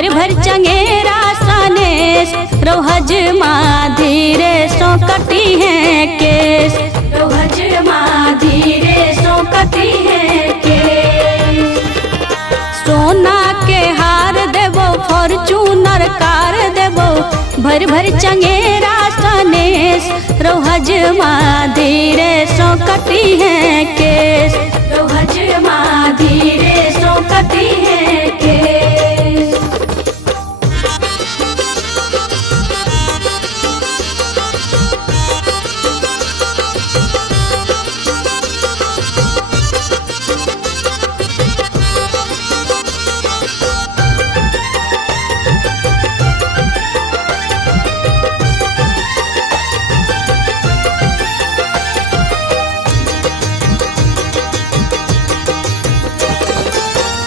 भर भर चंगेरा सनेस रोहज माँ धीरे सो कटी है केस, रोहज माँ धीरे सो कटी है केस। सोना के हार देवो फॉर्चूनर कार देवो भर भर चंगेरा सनेस रोहज माँ धीरे सो कटी है केस, रोहज माँ धीरे सो कटी है केस।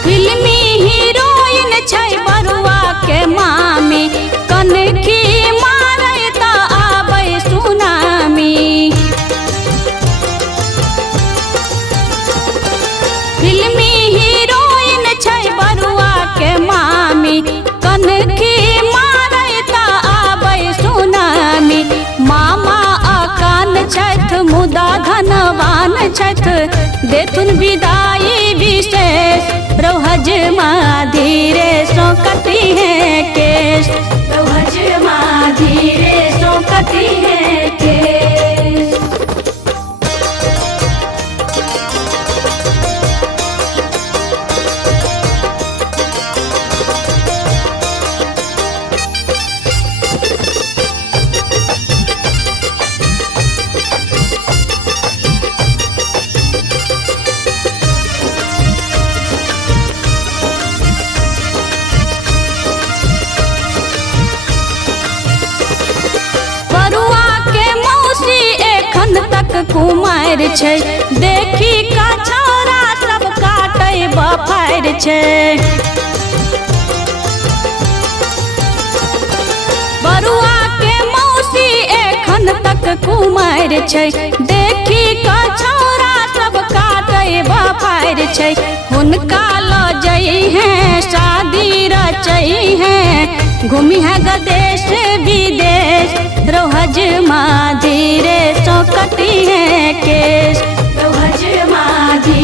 फिल्मी हीरोइन छै बरुआ के मामी कनखी मारे त आबै सुनामी। फिल्मी हीरोइन छै बरुआ के मामी कनखी मारे त आबै सुनामी। मामा अकान छथ मुदा धनवान छथ देथुन विदाई विशेष रोहज माँ धीरे सो कटी है केस, रोहज माँ धीरे सो कटी है केस। कुमार छै देखी का छौरा सब काटे बफार छै। बरुआ के मौसी एखन तक कुमार छै देखी का छौरा सब काटे बफार छै। हुनका ल जई हैं शादी रचई हैं घूमी है गदेश विदेश रोहज माँ धीरे सो कटी है केस, रोहज माँ धीरे